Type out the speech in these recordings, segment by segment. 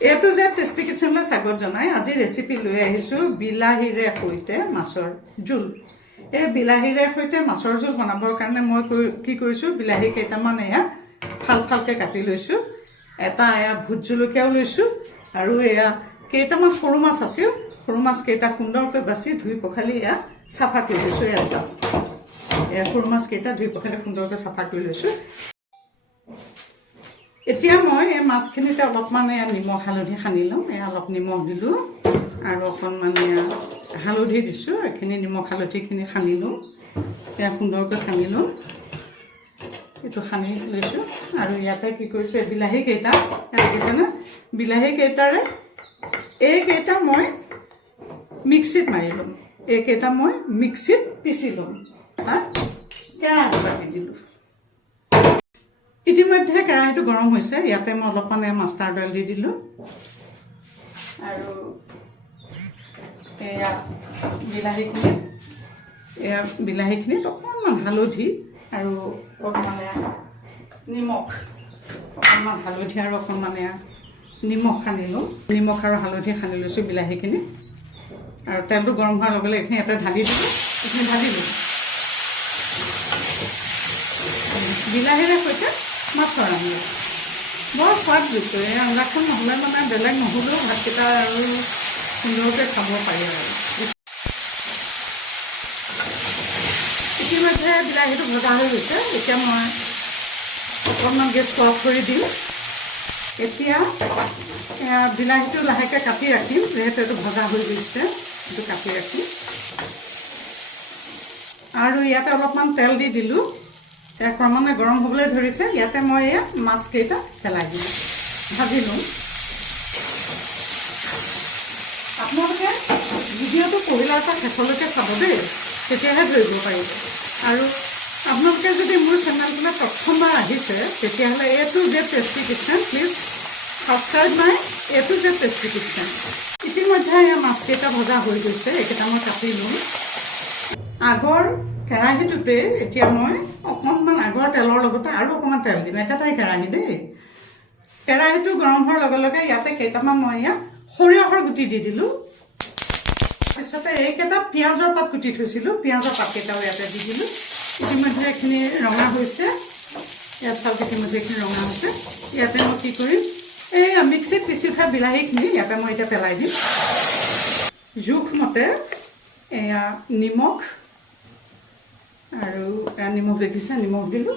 এইটো যে টেষ্টি কিচেনলৈ স্বাগত জনাই আজি ৰেচিপি লৈ আহিছোঁ বিলাহীৰে সৈতে মাছৰ জোল। এই বিলাহীৰে সৈতে মাছৰ জোল বনাবৰ কাৰণে মই কি কৰিছোঁ, বিলাহী কেইটামান এয়া ফাল ফালকৈ কাটি লৈছোঁ, এটা এয়া ভোট জলকীয়াও লৈছোঁ, আৰু এয়া কেইটামান সৰু মাছ আছিল, সৰু মাছ কেইটা সুন্দৰকৈ বাছি ধুই পখালি এয়া চাফা কৰি লৈছোঁ। এয়া চাওক, এয়া সৰু মাছ কেইটা ধুই পখালি সুন্দৰকৈ চাফা কৰি লৈছোঁ। এতিয়া মই এই মাছখিনিতে অলপমান এয়া নিমখ হালধি সানি ল'ম। এয়া অলপ নিমখ দিলোঁ আৰু অকণমান এয়া হালধি দিছোঁ। এইখিনি নিমখ হালধিখিনি সানি লওঁ, এয়া সুন্দৰকৈ সানি লওঁ। এইটো সানি লৈছোঁ আৰু ইয়াতে কি কৰিছোঁ, এই বিলাহী কেইটা দেখিছেনে, বিলাহী কেইটাৰে এইকেইটা মই মিক্সিত মাৰি ল'ম। এইকেইটা মই মিক্সিত পিচি ল'ম। এটা কেৰাহীত পাতি দিলোঁ। ইতিমধ্যে কেৰাহীটো গৰম হৈছে, ইয়াতে মই অলপমান মাষ্টাৰ্ড অইল দি দিলোঁ আৰু এয়া বিলাহীখিনিত অকণমান হালধি আৰু অকণমান নিমখ, অকণমান হালধি আৰু অকণমান নিমখ সানি লওঁ। নিমখ আৰু হালধি সানি লৈছোঁ বিলাহীখিনি, আৰু তেলটো গৰম হোৱাৰ লগে লগে এইখিনি এটা ঢালি দিলোঁ। এইখিনি ঢালি দিলোঁ। বিলাহীৰে সৈতে মাছৰ আঞ্জা বৰ সোৱাদ দিছোঁ। এই আঞ্জাখন নহ'লে মানে বেলেগ নহ'লেও ভাতকেইটা আৰু সুন্দৰকৈ খাব পাৰি আৰু। ইতিমধ্যে বিলাহীটো ভজা হৈ গৈছে। এতিয়া মই অকণমান গেছটো অফ কৰি দিম। এতিয়া বিলাহীটো লাহেকৈ কাটি ৰাখিম, যিহেতু এইটো ভজা হৈ গৈছে, এইটো কাটি ৰাখিম। আৰু ইয়াতে অলপমান তেল দি দিলোঁ, ক্ৰমান্বয়ে গৰম হ'বলৈ ধৰিছে। ইয়াতে মই এয়া মাছকেইটা পেলাই দিলোঁ, ভাজি লওঁ। আপোনালোকে ভিডিঅ'টো পহিলাৰ পৰা শেষলৈকে চাব দেই, তেতিয়াহে ধৰিব পাৰিব। আৰু আপোনালোকে যদি মোৰ চেনেলটোলৈ প্ৰথমবাৰ আহিছে, তেতিয়াহ'লে A to Z tasty kitchen, please subscribe my A to Z tasty kitchen. ইতিমধ্যে এয়া মাছকেইটা ভজা হৈ গৈছে, এইকেইটা মই কাটি লওঁ। আগৰ কেৰাহীটোতে এতিয়া মই অকণমান আগৰ তেলৰ লগতে আৰু অকণমান তেল দিম। একেটাই কেৰাহী দেই। কেৰাহীটো গৰম হোৱাৰ লগে লগে ইয়াতে কেইটামান মই ইয়াত সৰিয়হৰ গুটি দি দিলোঁ। তাৰপিছতে এইকেইটা পিঁয়াজৰ পাত কুটি থৈছিলোঁ, পিঁয়াজৰ পাতকেইটাও ইয়াতে দি দিলোঁ। ইতিমধ্যে এইখিনি ৰঙা হৈছে, ইয়াত চাউল ইতিমধ্যে এইখিনি ৰঙা হৈছে। ইয়াতে মই কি কৰিম, এই মিক্সিত পিচি থোৱা বিলাহীখিনি ইয়াতে মই এতিয়া পেলাই দিম। জোখমতে এয়া নিমখ, আৰু নিমখ দেখিছে, নিমখ দিলোঁ,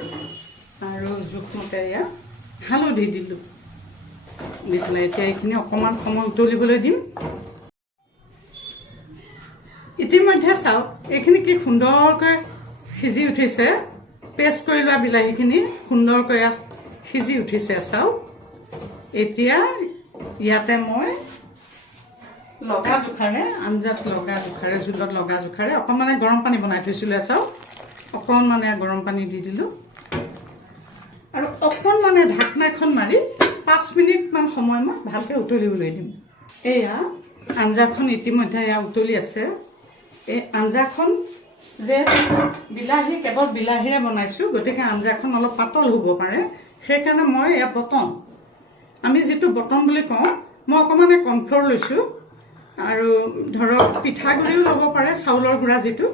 আৰু জোখমতে এয়া হালধি দিলোঁ। দি পেলাই এতিয়া এইখিনি অকণমান সময় উতলিবলৈ দিম। ইতিমধ্যে চাওক, এইখিনি কি সুন্দৰকৈ সিজি উঠিছে। পেষ্ট কৰি লোৱা বিলাহীখিনি সুন্দৰকৈ সিজি উঠিছে চাওক। এতিয়া ইয়াতে মই লগা জোখাৰে, আঞ্জাত লগা জোখাৰে, জোলত লগা জোখাৰে অকণমান গৰম পানী বনাই থৈছিলোঁ চাওক। অকণমান গৰম পানী দি দিলোঁ আৰু অকণমান ঢাকনা এখন মাৰি 5 মিনিটমান সময় মই ভালকৈ উতলিবলৈ দিম। এয়া আঞ্জাখন ইতিমধ্যে এয়া উতলি আছে। এই আঞ্জাখন যে বিলাহী, কেৱল বিলাহীৰে বনাইছোঁ, গতিকে আঞ্জাখন অলপ পাতল হ'ব পাৰে। সেইকাৰণে মই এয়া বটন, আমি যিটো বটন বুলি কওঁ, মই অকণমান কৰ্ণফ্ল'ৰ লৈছোঁ। আৰু ধৰক পিঠাগুড়িও ল'ব পাৰে, চাউলৰ গুড়া যিটো,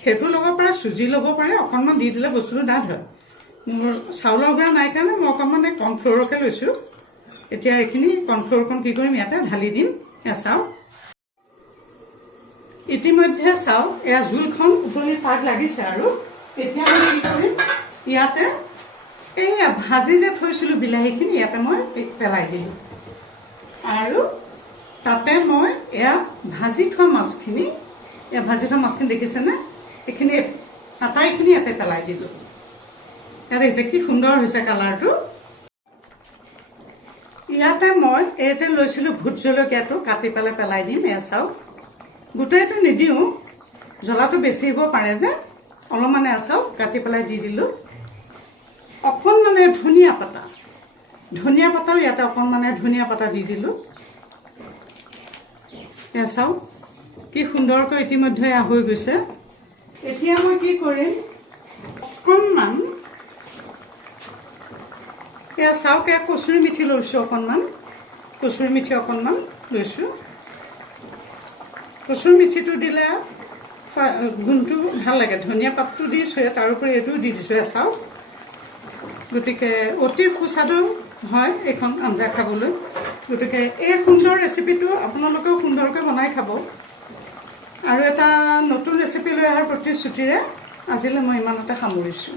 সেইটো ল'ব পাৰে, চুজি ল'ব পাৰে। অকণমান দি দিলে বস্তুটো ডাঠ হয়। মোৰ চাউলৰ গুড়া নাই কাৰণে মই অকণমান কৰ্ণফ্ল'ৰকে লৈছোঁ। এতিয়া এইখিনি কৰ্ণফ্ল'ৰখন কি কৰিম, ইয়াতে ঢালি দিম। এয়া চাওক, ইতিমধ্যে চাওক এয়া জোলখন উতলি পাক লাগিছে। আৰু এতিয়া মই কি কৰিম, ইয়াতে এই ভাজি যে থৈছিলোঁ বিলাহীখিনি ইয়াতে মই পেলাই দিলোঁ, আৰু তাতে মই এয়া ভাজি থোৱা মাছখিনি, দেখিছেনে, এইখিনি আটাইখিনি ইয়াতে পেলাই দিলোঁ। ইয়াত দেখিছে কি সুন্দৰ হৈছে কালাৰটো। ইয়াতে মই এই যে লৈছিলোঁ ভোট জলকীয়াটো কাটি পেলাই দিম। এয়া চাওক, গোটেইটো নিদিওঁ, জ্বলাটো বেছি হ'ব পাৰে যে, অলপমান চাওক কাটি পেলাই দি দিলোঁ। অকণমান ধনিয়া পাতাও ইয়াতে অকণমান ধনিয়া পাতা দি দিলোঁ। এয়া চাওক কি সুন্দৰকৈ ইতিমধ্যে হৈ গৈছে। এতিয়া মই কি কৰিম, অকণমান এয়া চাওক, এয়া কচুৰি মেথি লৈছোঁ অকণমান, কচুৰি মেথি অকণমান লৈছোঁ। কচুৰি মেথিটো দিলে গুণটো ভাল লাগে। ধনিয়া পাতটো দিছোঁৱে, তাৰোপৰি এইটোও দি দিছোঁ চাওক। গতিকে অতি সুস্বাদু হয় এইখন আঞ্জা খাবলৈ। গতিকে এই সুন্দৰ ৰেচিপিটো আপোনালোকেও সুন্দৰকৈ বনাই খাব। আৰু এটা নতুন ৰেচিপি লৈ অহাৰ প্ৰতিশ্ৰুতিৰে আজিলৈ মই ইমানতে সামৰিছোঁ।